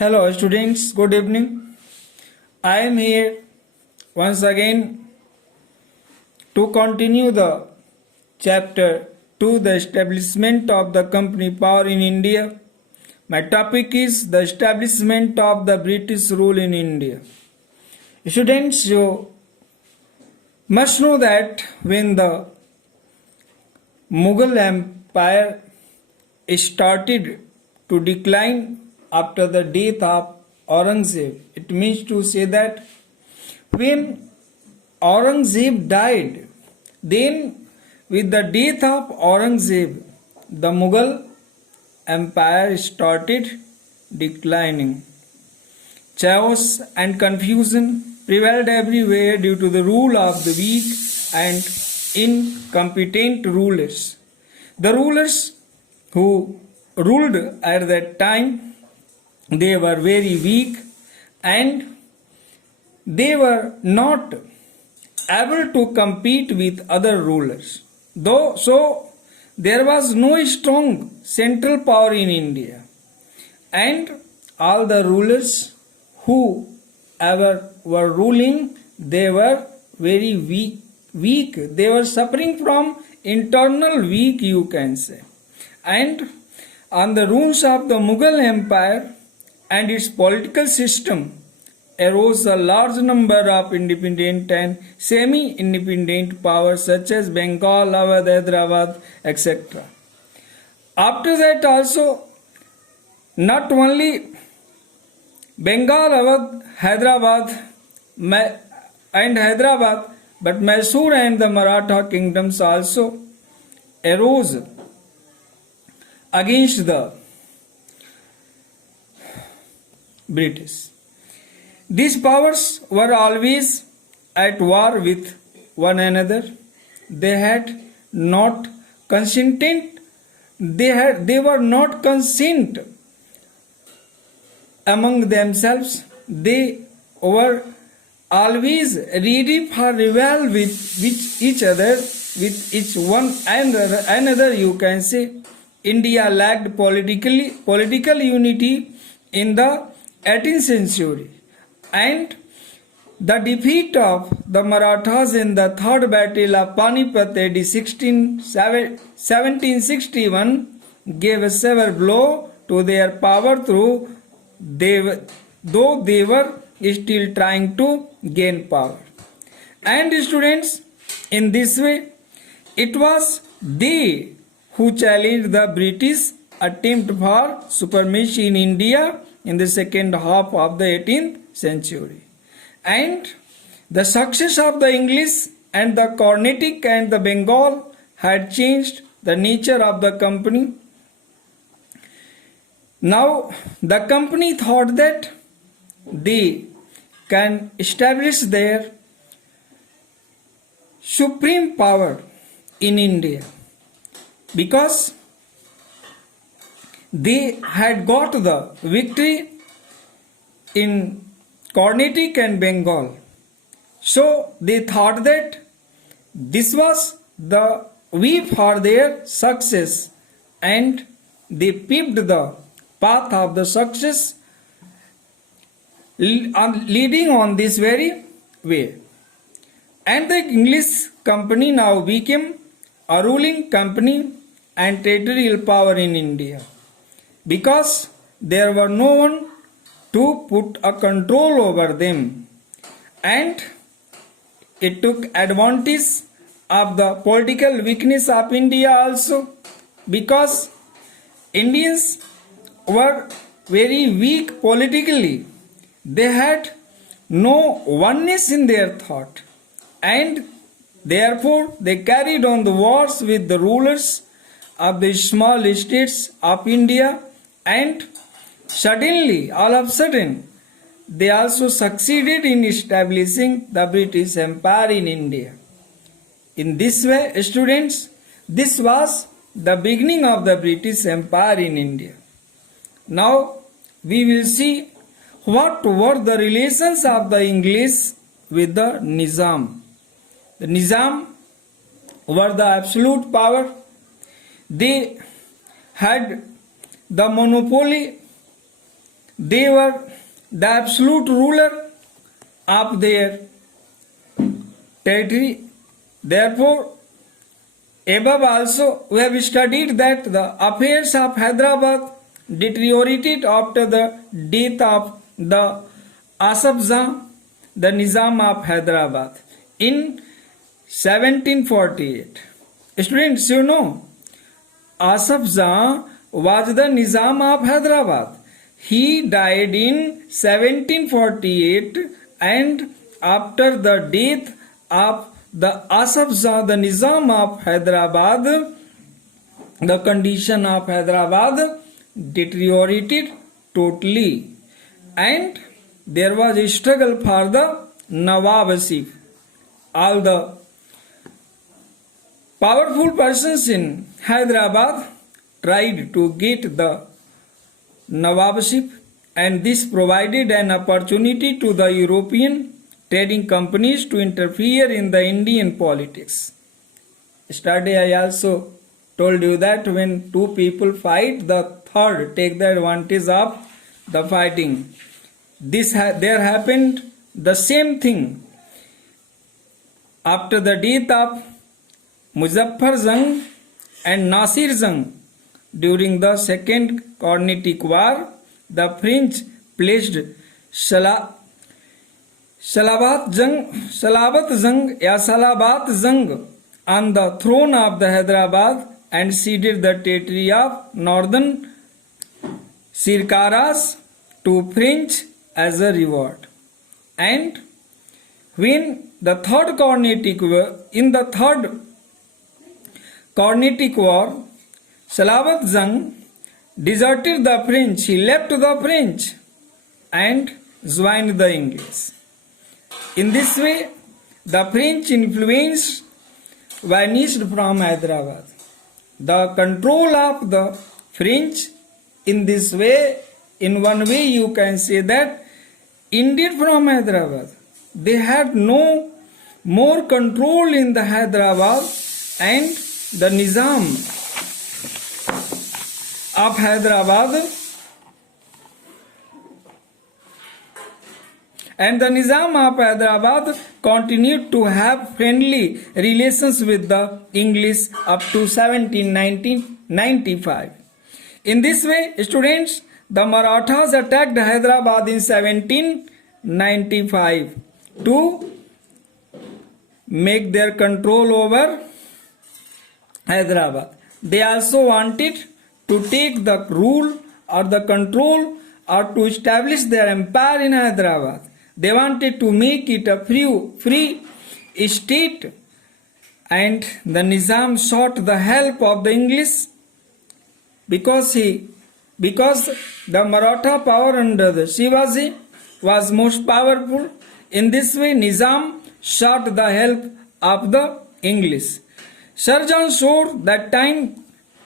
Hello students, good evening. I am here once again to continue the chapter 2, the establishment of the company power in India. My topic is the establishment of the British rule in India. Students, you must know that when the Mughal Empire started to decline after the death of Aurangzeb, it means to say that when Aurangzeb died, then with the death of Aurangzeb, the Mughal Empire started declining. Chaos and confusion prevailed everywhere due to the rule of the weak and incompetent rulers. The rulers who ruled at that time, they were very weak and they were not able to compete with other rulers. So there was no strong central power in India, and all the rulers who ever were ruling, they were very weak. They were suffering from internal weak, you can say. And on the ruins of the Mughal Empire and its political system arose a large number of independent and semi-independent powers such as Bengal, Awadh, Hyderabad, etc. After that also, not only Bengal, Awadh, Hyderabad, but Mysore and the Maratha kingdoms also arose against the British. These powers were always at war with one another. They had not consented. They were not consent among themselves. They were always ready for rival with each other, with each one another. You can say India lacked political unity in the 18th century, and the defeat of the Marathas in the third battle of Panipat AD 1761 gave a severe blow to their power, though they were still trying to gain power. And students, in this way, it was they who challenged the British attempt for supremacy in India in the second half of the 18th century. And the success of the English and the Carnatic and the Bengal had changed the nature of the company. Now the company thought that they can establish their supreme power in India because they had got the victory in Carnatic and Bengal. So they thought that this was the way for their success, and they paved the path of the success leading on this very way. And the English company now became a ruling company and territorial power in India, because there were no one to put a control over them, and it took advantage of the political weakness of India also, because Indians were very weak politically. They had no oneness in their thought, and therefore they carried on the wars with the rulers of the small states of India, and suddenly, all of a sudden, they also succeeded in establishing the British Empire in India. In this way, students, this was the beginning of the British Empire in India. Now, we will see what were the relations of the English with the Nizam. The Nizam were the absolute power. They had the monopoly they were the absolute ruler of their territory. Therefore, above also we have studied that the affairs of Hyderabad deteriorated after the death of the Asaf Jah, the Nizam of Hyderabad, in 1748. Students, you know, Asaf Jah was the Nizam of Hyderabad. He died in 1748, and after the death of the Asaf Jah, the Nizam of Hyderabad, the condition of Hyderabad deteriorated totally, and there was a struggle for the Nawabship. All the powerful persons in Hyderabad tried to get the Nawabship, and this provided an opportunity to the European trading companies to interfere in the Indian politics. Yesterday I also told you that when two people fight, the third take the advantage of the fighting. There happened the same thing after the death of Muzaffar Jung and Nasir Jung. During the Second Carnatic War, the French placed Salabat Jung on the throne of the Hyderabad and ceded the territory of northern Sirkaras to French as a reward. And when the third Carnatic War, Salabat Jung deserted the French. He left the French and joined the English. In this way, the French influence vanished from Hyderabad. The control of the French in this way, in one way you can say that, ended from Hyderabad. They had no more control in the Hyderabad, and the Nizam of Hyderabad continued to have friendly relations with the English up to 1795. In this way, students, the Marathas attacked Hyderabad in 1795 to make their control over Hyderabad. They also wanted to take the rule or the control or to establish their empire in Hyderabad. They wanted to make it a free state, and the Nizam sought the help of the English because the Maratha power under the Shivaji was most powerful. In this way, Nizam sought the help of the English. Sir John Shore, that time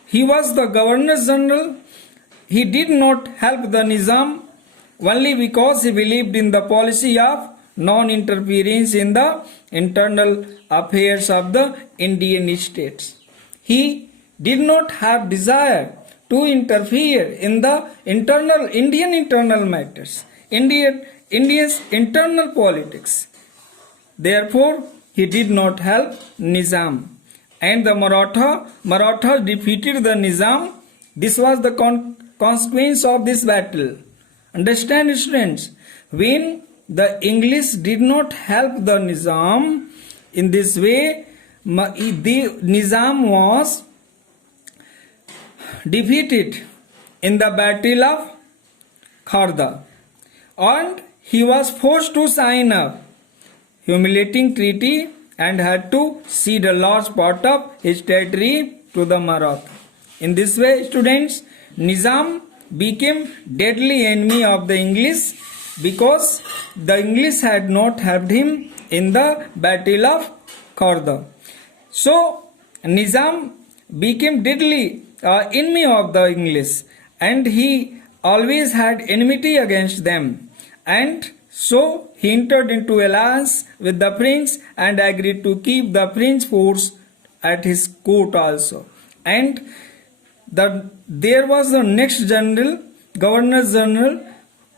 he was the Governor General, he did not help the Nizam only because he believed in the policy of non-interference in the internal affairs of the Indian states. He did not have desire to interfere in the Indian internal matters, India's internal politics. Therefore, he did not help Nizam. And the Marathas defeated the Nizam. This was the consequence of this battle. Understand, students? When the English did not help the Nizam, in this way, the Nizam was defeated in the Battle of Kharda, and he was forced to sign a humiliating treaty and had to cede a large part of his territory to the Maratha. In this way, students, Nizam became deadly enemy of the English because the English had not helped him in the Battle of Kharda. So, Nizam became deadly enemy of the English, and he always had enmity against them. And so he entered into alliance with the French and agreed to keep the French force at his court also. And there was the next Governor General,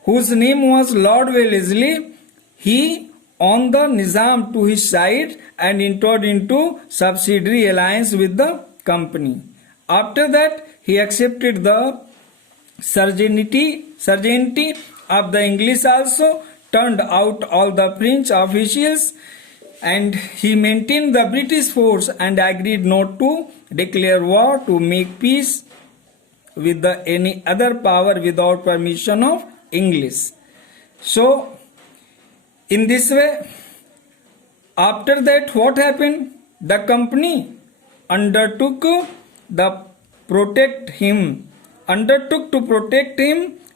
whose name was Lord Wellesley, he on the Nizam to his side and entered into subsidiary alliance with the company. After that, he accepted the sergeantry of the English also, turned out all the French officials, and he maintained the British force and agreed not to declare war, to make peace with any other power without permission of English. So, in this way, after that, what happened? The company undertook to protect him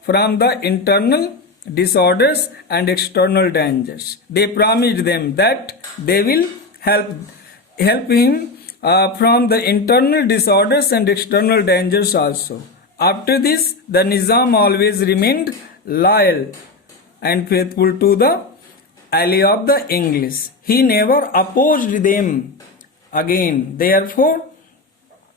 from the internal disorders and external dangers. They promised them that they will help him from the internal disorders and external dangers also. After this, the Nizam always remained loyal and faithful to the ally of the English. He never opposed them again. Therefore,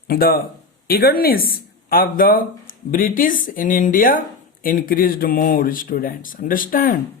the eagerness of the British in India increased more, students. Understand?